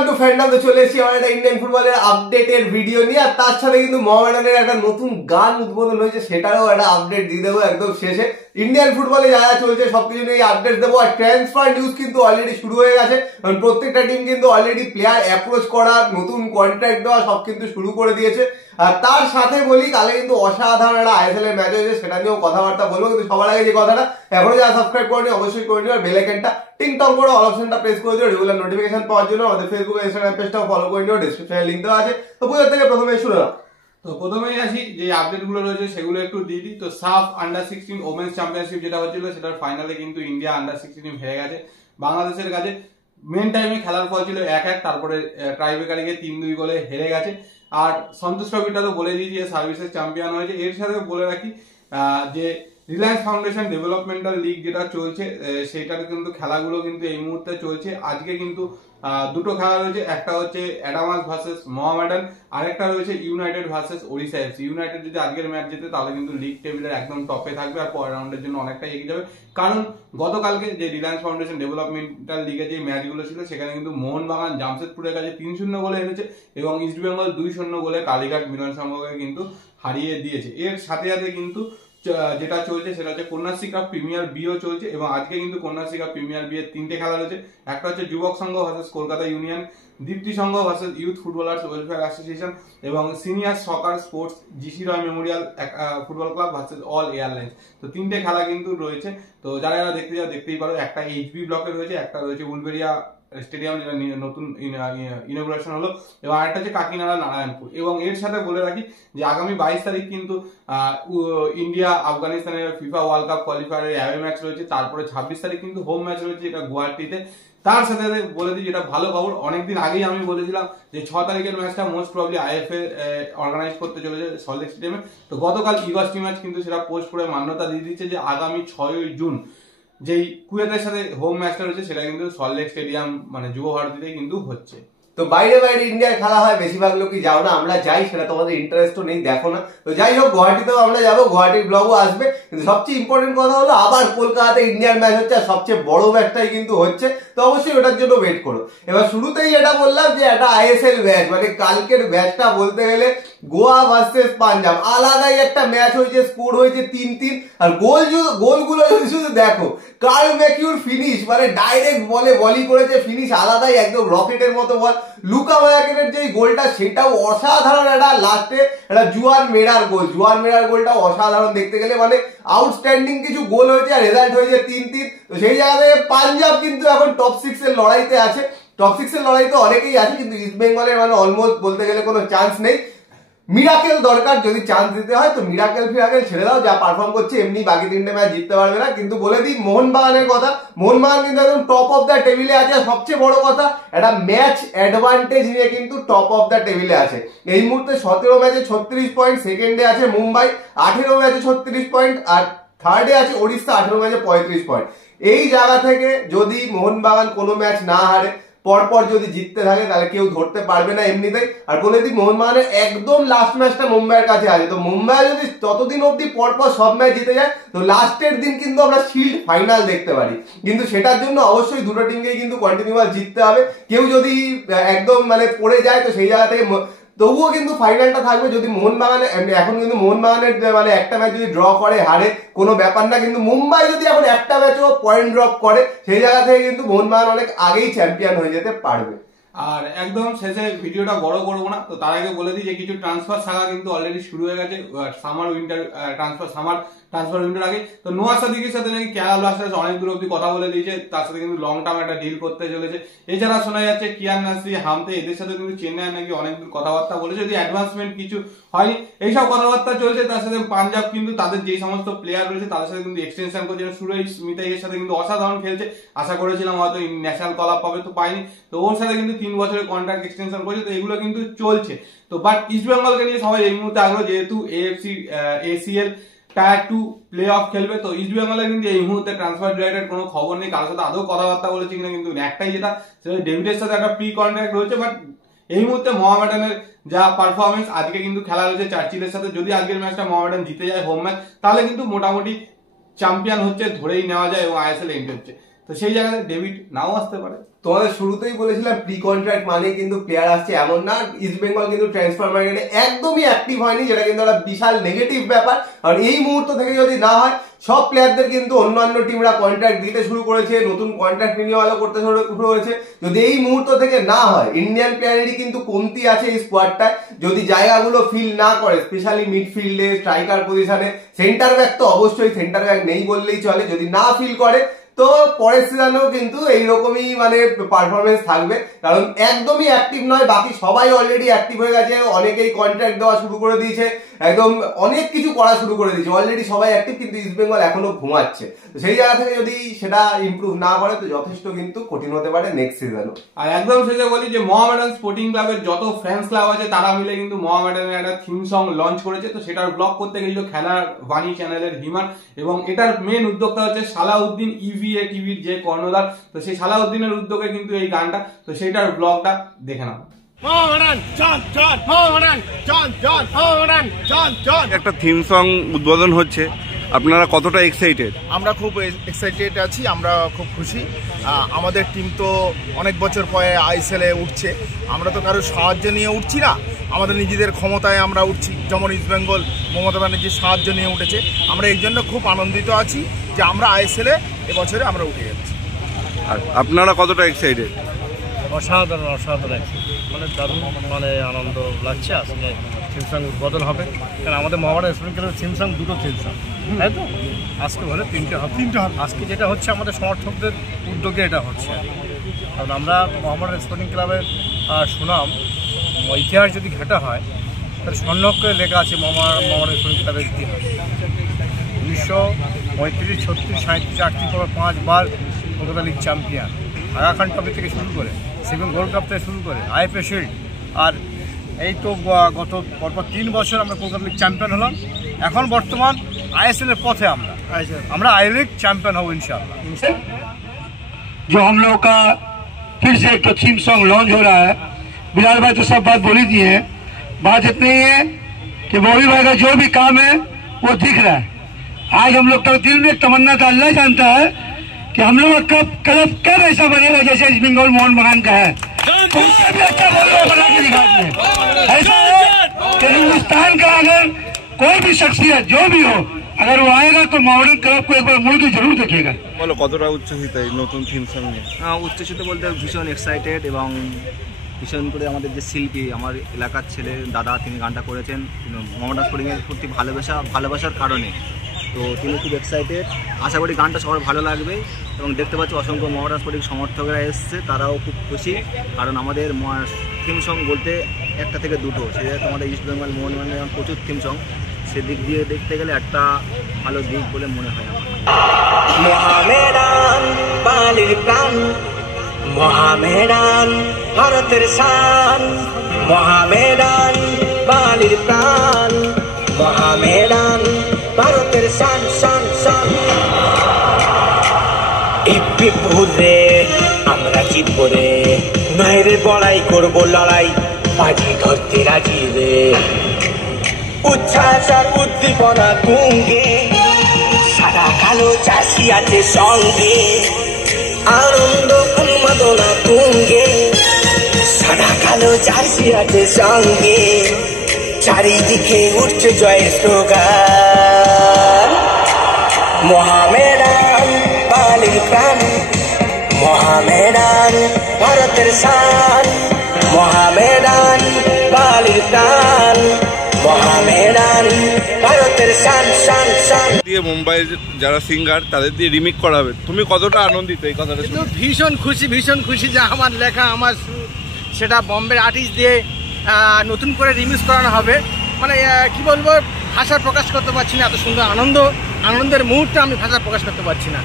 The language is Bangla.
Welcome to fandom. তো চলে এসেছি আমার একটা ইন্ডিয়ান ফুটবলের আপডেটের ভিডিও নিয়ে, আর তার সাথে কিন্তু মোহামেডানের একটা নতুন গান উদ্বোধন হয়েছে, সেটারও একটা আপডেট দিয়ে দেবো একদম শেষে। ইন্ডিয়ান ফুটবলে যা যা চলছে সবকিছু নিয়ে আপডেট দেবো। আর ট্রান্সফার নিউজ কিন্তু অলরেডি শুরু হয়ে গেছে, কারণ প্রত্যেকটা টিম কিন্তু অলরেডি প্লেয়ার অ্যাপ্রোচ করা, নতুন কন্ট্রাক্ট দেওয়া সব কিন্তু শুরু করে দিয়েছে। আর তার সাথে বলি, কালে কিন্তু অসাধারণ একটা আইএসএল এর ম্যাচ হয়েছে, সেটা নিয়েও কথাবার্তা বলবো। কিন্তু সবার আগে যে কথাটা, এখনো যারা সাবস্ক্রাইব করেনি অবশ্যই করে নিও, আর বেল আইকনটা টিং টং করে অল অপশনটা প্রেস করে দিও রেগুলার নোটিফিকেশন পাওয়ার জন্য। আমাদের ফেসবুক ইনস্টাগ্রাম পেজটাও ফলো করে নিও, ডেসক্রিপশনে লিংক দেওয়া আছে। তো পুজোর থেকে প্রথমে শুরু না, তো প্রথমেই আসি যে আপডেট গুলো রয়েছে সেগুলো একটু দিয়ে দিই। তো সাফ আন্ডার 16 ওমেন্স চ্যাম্পিয়নশিপ যেটা হচ্ছিল, সেটার ফাইনালে কিন্তু ইন্ডিয়া আন্ডার 16 হেরে গেছে বাংলাদেশের কাছে। মেন টাইমে খেলার ফল ছিল 1-1, তারপরে ট্রাইব্রেকারে গিয়ে 3-2 গোলে হেরে গেছে। আর সন্তোষ ট্রফিটা তো বলে দিয়েছি, সার্ভিসেস চ্যাম্পিয়ন হয়েছে। এর সাথে বলে রাখি যে রিলায়েন্স ফাউন্ডেশন ডেভেলপমেন্টাল লিগ যেটা চলছে, সেটার কিন্তু খেলাগুলো কিন্তু এই মুহূর্তে চলছে। আজকে কিন্তু দুটো খেলা রয়েছে, একটা হচ্ছে অ্যাডামাস ভার্সেস মোহামেডান, আরেকটা রয়েছে United versus Odisha FC. United যদি আজকের ম্যাচ জেতে তাহলে কিন্তু লিগ টেবিলের একদম টপে থাকবে, আর পরের রাউন্ডের জন্য অনেকটাই এগিয়ে যাবে। কারণ গতকালকে যে রিলায়েন্স ফাউন্ডেশন ডেভেলপমেন্টাল লিগে যে ম্যাচগুলো ছিল, সেখানে কিন্তু মোহনবাগান জামশেদপুরের কাছে 3-0 গোলে হেরেছে, এবং ইস্টবেঙ্গল 2-0 গোলে কালীঘাট মিলন সংঘকে কিন্তু হারিয়ে দিয়েছে। এর সাথে সাথে কিন্তু যেটা চলছে সেটা হচ্ছে কন্যাশ্রী কাপ প্রিমিয়ার বিও চলছে, এবং আজকে কিন্তু কন্যাশ্রী কাপ প্রিমিয়ার বি এর 3টে খেলা রয়েছে। একটা হচ্ছে Jubak Sangha versus Kolkata union, Dipti Sangha versus youth footballers welfare association, এবং senior soccer sports GC Roy memorial football club versus all airlines. তো 3টে খেলা কিন্তু রয়েছে। তো যারা যারা দেখতে যাও দেখতেই পারো। একটা এইচবি ব্লকে রয়েছে, একটা রয়েছে উলবেরিয়া স্টেডিয়াম যেটা নতুন ইনগুরেশন হলো, এবং আরেকটা হচ্ছে কাকিনাড়া নারায়ণপুর। এবং এর সাথে বলে রাখি যে আগামী 22 তারিখ কিন্তু ইন্ডিয়া আফগানিস্তানের ফিফা ওয়ার্ল্ড কাপ কোয়ালিফায়ারের অ্যাওয়ে ম্যাচ রয়েছে। তারপরে 26 তারিখ কিন্তু হোম ম্যাচ রয়েছে, এটা গুয়াহাটিতে। তার সাথে বলে দিই যেটা ভালো খবর, অনেকদিন আগেই আমি বলেছিলাম যে 6 তারিখের ম্যাচটা মোস্ট প্রবলি আইএফএ অর্গানাইজ করতে চলেছে সল্টলেক স্টেডিয়ামে। তো গতকাল ইগস্টি ম্যাচ কিন্তু সেটা পোস্ট করে মান্যতা দিয়ে দিচ্ছে যে আগামী 6 জুন যেই কুয়েতের সাথে হোম ম্যাচটা রয়েছে, সেটা কিন্তু সল্টলেক স্টেডিয়াম মানে যুব ভারতীতে কিন্তু হচ্ছে। তো বাইরে বাইরে ইন্ডিয়ার খেলা হয়, বেশিরভাগ লোকই যাও না, আমরা যাই, সেটা তোমাদের ইন্টারেস্টও নেই, দেখো না। তো যাই হোক, গুয়াহাটিতেও আমরা যাবো, গুয়াহাটির ব্লগও আসবে। কিন্তু সবচেয়ে ইম্পর্টেন্ট কথা হলো, আবার কলকাতাতে ইন্ডিয়ার ম্যাচ হচ্ছে, আর সবচেয়ে বড় ম্যাচটাই কিন্তু হচ্ছে। তো অবশ্যই ওটার জন্য ওয়েট করো। এবার শুরুতেই এটা বললাম যে একটা আইএসএল ম্যাচ, মানে কালকের ম্যাচটা বলতে গেলে গোয়া ভার্সেস পাঞ্জাব, আলাদাই একটা ম্যাচ হয়েছে, স্কোর হয়েছে 3-3। আর গোলগুলো যদি শুধু দেখো, কার্ল ম্যাকিউর ফিনিশ, মানে ডাইরেক্ট বলে বলি করেছে, ফিনিশ আলাদাই, একদম রকেটের মতো বল। লুকা মায়াকের যে গোলটা, সেটাও অসাধারণ। একটা লাস্টে একটা জুয়ান মেরার গোলটাও অসাধারণ দেখতে গেলে, মানে আউটস্ট্যান্ডিং কিছু গোল হয়েছে, আর রেজাল্ট হয়েছে 3-3। তো সেই জায়গা থেকে পাঞ্জাব কিন্তু এখন টপ 6 এর লড়াইতে আছে। টপ 6 এর লড়াইতে অনেকেই আছে, কিন্তু ইস্ট বেঙ্গলের মানে অলমোস্ট বলতে গেলে কোনো চান্স নেই। মিরাকেল দরকার, যদি চান্স দিতে হয় তো মিরাকেল ফিরাকেল ছেড়ে দাও, যা পারফর্ম করছে এমনি বাকি 3টে ম্যাচ জিততে পারবে না। কিন্তু বলে দিই মোহনবাগানের কথা, মোহনবাগান কিন্তু একদম টপ অফ দ্য টেবিলে আছে। সবচেয়ে বড় কথা, একটা ম্যাচ অ্যাডভান্টেজ নিয়ে কিন্তু টপ অফ দ্য টেবিলে আছে এই মুহূর্তে। 17 ম্যাচে 36 পয়েন্ট, সেকেন্ডে আছে মুম্বাই 18 ম্যাচে 36 পয়েন্ট, আর থার্ডে আছে ওড়িশা 18 ম্যাচে 35 পয়েন্ট। এই জায়গা থেকে যদি মোহনবাগান কোনো ম্যাচ না হারে, পরপর যদি জিততে থাকে, তাহলে কেউ ধরতে পারবে না এমনিতেই। আর বলে দিই, মোহনবাগানের একদম লাস্ট ম্যাচটা মুম্বাইয়ের কাছে আছে। তো মুম্বাই যদি ততদিন অব্দি পরপর সব ম্যাচ জিতে যায়, তো লাস্টের দিন কিন্তু আমরা শিল্ড ফাইনাল দেখতে পারি। কিন্তু সেটার জন্য অবশ্যই দুটো টিমকেই কিন্তু কন্টিনিউয়াস জিততে হবে। কেউ যদি একদম মানে পড়ে যায়, তো সেই জায়গা থেকে তবুও কিন্তু ফাইনালটা থাকবে। যদি মোহনবাগানে এখন কিন্তু মোহনবাগানের মানে একটা ম্যাচ যদি ড্র করে, হারে, কোনো ব্যাপার না। কিন্তু মুম্বাই যদি এখন একটা ম্যাচও পয়েন্ট ড্রপ করে, সেই জায়গা থেকে কিন্তু মোহনবাগান অনেক আগেই চ্যাম্পিয়ন হয়ে যেতে পারবে। আর একদম শেষে ভিডিওটা বড় করবো না, তো তার আগে বলে দিই যে কিছু ট্রান্সফার শাখা কিন্তু অলরেডি শুরু হয়ে গেছে সামার ট্রান্সফার উইন্ডোর আগে। তো নোয়া সাদিকের সাথে নাকি কেরালা ব্লাস্টার্স অনেক দূর অব্দি কথা বলে দিয়েছে, তার সাথে কিন্তু লং টার্ম একটা ডিল করতে চলেছে। এছাড়া শোনা যাচ্ছে কিয়ান নাসরি, হামতে, এদের সাথে কিন্তু চেন্নাই নাকি অনেক দূর কথাবার্তা বলেছে, যদি অ্যাডভান্সমেন্ট কিছু হয়নি। এইসব কথাবার্তা চলছে। তার সাথে পাঞ্জাব কিন্তু তাদের যে সমস্ত প্লেয়ার রয়েছে তাদের সাথে কিন্তু এক্সটেনশন করছে। সুরেশ মিতাইয়ের সাথে কিন্তু অসাধারণ খেলছে, আশা করেছিলাম হয়তো ন্যাশনাল কল আপ পাবে, তো পাইনি। তো ওর সাথে কিন্তু 3 বছরের কন্ট্রাক্ট এক্সটেনশন করেছে। তো এগুলো কিন্তু চলছে। তো বাট ইস্ট বেঙ্গলকে নিয়ে সবাই এই মুহূর্তে আগ্রহ, যেহেতু ACL টায়ার 2 প্লে অফ খেলবে। তো ইস্ট বেঙ্গলের কিন্তু এই মুহূর্তে ট্রান্সফার রিলেটেড কোনো খবর নেই, কারোর সাথে আদৌ কথাবার্তা বলেছে কিনা কিন্তু একটাই, যেটা সেটা ডেভিডের সাথে একটা প্রি কন্ট্রাক্ট রয়েছে। বাট এই মুহূর্তে মোহামেডানের যা পারফরমেন্স, আজকে কিন্তু খেলা রয়েছে চার্চিলের সাথে, যদি আজকের ম্যাচটা মোহামেডান জিতে যায় হোম ম্যাচ, তাহলে কিন্তু মোটামুটি চ্যাম্পিয়ন হচ্ছে ধরেই নেওয়া যায়, এবং আইএসএল এন্ট্রি হচ্ছে। তো তো সেই জায়গায় ডেভিড নাও আসতে পারে। তোমাদের শুরুতেই বলেছিলাম প্রি কন্ট্রাক্ট মানে কিন্তু প্লেয়ার আসছে এমন না। ইস্ট বেঙ্গল কিন্তু ট্রান্সফার মার্কেটে একদমই অ্যাক্টিভ হয়নি, যেটা কিন্তু একটা বিশাল নেগেটিভ ব্যাপার। আর এই মুহূর্ত থেকে যদি না হয়, সব প্লেয়ারদের কিন্তু অন্যান্য টিমরা কন্ট্রাক্ট দিতে শুরু করেছে, নতুন কন্ট্রাক্ট রিনিউয়ালও করতে শুরু হয়েছে। যদি এই মুহূর্ত থেকে না হয়, ইন্ডিয়ান প্লেয়ারেরই কিন্তু কমতি আছে এই স্কোয়াডটায়। যদি জায়গাগুলো ফিল না করে, স্পেশালি মিডফিল্ডে, স্ট্রাইকার পজিশনে, সেন্টার ব্যাক তো অবশ্যই সেন্টার ব্যাক নেই বললেই চলে, যদি না ফিল করে তো পরের সিজনেও কিন্তু এইরকমই মানে পারফরমেন্স থাকবে। কারণ একদমই অ্যাক্টিভ নয়, বাকি সবাই অলরেডি অ্যাক্টিভ হয়ে গেছে, অনেকেই কন্ট্রাক্ট দেওয়া শুরু করে দিয়েছে, একদম অনেক কিছু করা শুরু করে দিয়েছে, অলরেডি সবাই অ্যাক্টিভ, কিন্তু ইস্ট বেঙ্গল এখনো ঘুমাচ্ছে। তো সেই জায়গা থেকে যদি সেটা ইমপ্রুভ না করে তো যথেষ্ট কিন্তু কঠিন হতে পারে নেক্সট সিজনও। আর একদম শেষে বলি যে মোহামেডান স্পোর্টিং ক্লাবের যত ফ্যান্স ক্লাব আছে তারা মিলে কিন্তু মোহামেডানের একটা থিম সং লঞ্চ করেছে। তো সেটার ব্লগ করতে গেছিল খেলার বাণী চ্যানেলের হিমান, এবং এটার মেন উদ্যোক্তা হচ্ছে সালাউদ্দিন ইভিএ টিভির যে কর্ণধার। তো সেই সালাউদ্দিনের উদ্যোগে কিন্তু এই গানটা, তো সেইটার ব্লগটা দেখে নাও। একটা থিম সং উদ্বোধন হচ্ছে, আপনারা কতটা এক্সাইটেড? আমরা খুব এক্সাইটেড আছি, আমরা খুব খুশি। আমাদের টিম তো অনেক বছর পরে আইএসএল এ উঠছে, আমরা তো কারোর সাহায্য নিয়ে উঠছি না, আমাদের নিজেদের ক্ষমতায় আমরা উঠছি। যেমন ইস্ট বেঙ্গল মমতা ব্যানার্জির সাহায্য নিয়ে উঠেছে, আমরা এই জন্য খুব আনন্দিত আছি যে আমরা আইএসএল এ এবছরে আমরা উঠে যাচ্ছি। আর আপনারা কতটা এক্সাইটেড? অসাধারণ অসাধারণ, মানে দারুণ, মানে আনন্দ লাগছে। আজকে থিম সং উদ্বোধন হবে, কারণ আমাদের মোহামেডান স্পোর্টিং ক্লাবের থিম সং দুটো থিম সং, তাই তো আজকে হলে তিনটে হবে। আজকে যেটা হচ্ছে আমাদের সমর্থকদের উদ্যোগে এটা হচ্ছে, কারণ আমরা মোহামেডান স্পোর্টিং ক্লাবের সুনাম ইতিহাস যদি ঘাটা হয় তাহলে স্বর্ণাক্ষরে লেখা আছে মোহামেডান স্পোর্টিং ক্লাবের ইতিহাস। 1935, 36, 37, 38 পর 5 বার Kolkata league champion, Aga Khan trophy থেকে শুরু করে, সেভেন গোল্ড কাপ থেকে শুরু করে, আইএফএ শিল্ড, আর এই তো গত পরপর 3 বছর আমরা কলকাতা লিগ চ্যাম্পিয়ন হলাম। এখন বর্তমান आईएसएल पथे हमरा आई लीग चैंपियन हो इंशाल्लाह। जो हम लोग का फिर से एक तो थीम सॉन्ग लॉन्च हो रहा है। बिलाल भाई तो सब बात बोली दी है, बात इतनी है कि बॉबी भाई का जो भी काम है वो दिख रहा है। आज हम लोग का दिल में तमन्ना था, अल्लाह जानता है कि हम लोग का क्लब कब ऐसा बनेगा जैसे इस बंगाल मोहन बगान का है, तो उससे भी अच्छा बना के दिखा दिए। ऐसा है कि हिंदुस्तान का अगर कोई भी शख्सियत जो भी हो, अगर वो आएगा तो मॉडर्न क्लब को एक बार मुड़ के जरूर देखेगा। বলো কতটা উচ্ছ্বসিত এই নতুন থিম সং নিয়ে? উচ্ছ্বসিত বলতে ভীষণ এক্সাইটেড এবং ভীষণ করে আমাদের যে শিল্পী আমার এলাকার ছেলে দাদা তিনি গানটা করেছেন মোহামেডান স্পোর্টিংয়ের প্রতি ভালোবাসার কারণে, তো তিনি খুব এক্সাইটেড। আশা করি গানটা সবার ভালো লাগবে এবং দেখতে পাচ্ছি অসংখ্য মোহামেডান স্পোর্টিং সমর্থকরা এসছে, তারাও খুব খুশি। কারণ আমাদের থিম সং বলতে একটা থেকে দুটো, সেটা আমাদের ইস্ট বেঙ্গল মোহনবাগানের যেমন প্রচুর থিম সং, সেদিক দিয়ে দেখতে গেলে একটা ভালো দিক বলে মনে হয় আমার। মোহামেডান বালির প্রাণ, মোহামেডান ভারতের শান, মোহামেডান বালির প্রাণ, মোহামেডান ভারতের শান শান শান। ইপি ভুলে আমরা জিতবো রে, নয়রে বড়াই করবো লড়াই, বাজি ধরতে রাজি রে। উচ্ছ্বাস আর উদ্দীপনা তুঙ্গে, সাদা কালো চাষি আছে সঙ্গে, আনন্দ উন্মাদনা তুঙ্গে, সাদা কালো চাষি আছে সঙ্গে, চারিদিকে উঠছে জয়ের স্লোগান। মোহামেডান বালির প্রাণ, মোহামেডান ভারতের শান, মোহামেডান বালির প্রাণ, মোহামেডান ভারতের শান শান শান। দিয়ে মুম্বাইয়ের যারা সিঙ্গার তাদের দিয়ে রিমিক করা হবে, তুমি কতটা আনন্দিত এই কথাটা শুনে? ভীষণ খুশি যে আমার লেখা আমার সেটা বম্বের আর্টিস্ট দিয়ে নতুন করে রিমিক্স করানো হবে। মানে কি বলবো, ভাষা প্রকাশ করতে পারছি না, এত সুন্দর আনন্দের মুহূর্তে আমি ভাষা প্রকাশ করতে পারছি না।